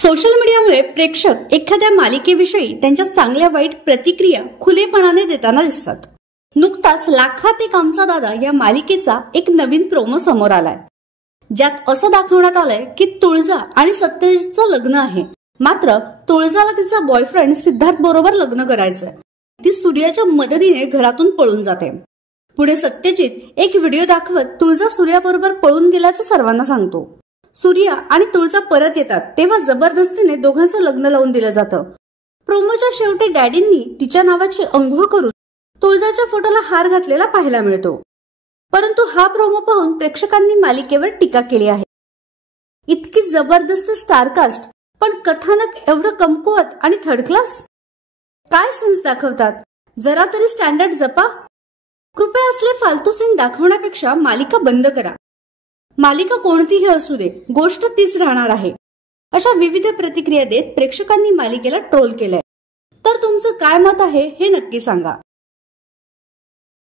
Social मीडियामुळे प्रेक्षक एखाद्या मालिकेविषयी त्यांच्या चांगल्या वाईट प्रतिक्रिया खुलेपणाने देताना दिसतात. नुकताच लाखात एक आमचा दादा या मालिकेचा एक नवीन प्रोमो समोर आलाय, ज्यात असं दाखवण्यात आलंय की तुळजा आणि सत्यजितचं लग्न आहे. मात्र तुळजाला तिचा बॉयफ्रेंड सिद्धार्थ बरोबर लग्न करायचंय. ती सूर्याच्या मदतीने घरातून पळून जाते. पुढे सत्यजित एक व्हिडिओ दाखवत तुळजा सूर्याबरोबर पळून गेल्याचं सर्वांना सांगतो. सूर्या आणि तुळजा परत येतात तेव्हा जबरदस्तीने दोघांचं लग्न लावून दिलं जातं. प्रोमोच्या शेवटी डॅडींनी तिच्या नावाची अंघोळ करून तुळजाच्या फोटोला हार घातलेला पाहायला मिळतो. परंतु हा प्रोमो पाहून प्रेक्षकांनी मालिकेवर टीका केली आहे. इतकी जबरदस्त स्टारकास्ट पण कथानक एवढं कमकुवत आणि थर्ड क्लास. काय सेन्स दाखवतात, जरा तरी स्टँडर्ड जपा. कृपया असले फालतू सीन दाखवण्यापेक्षा मालिका बंद करा. मालिका कोणतीही असू दे, गोष्ट तीच राहणार आहे. अशा विविध प्रतिक्रिया देत प्रेक्षकांनी मालिकेला ट्रोल केलंय. तर तुमचं काय मत आहे हे नक्की सांगा.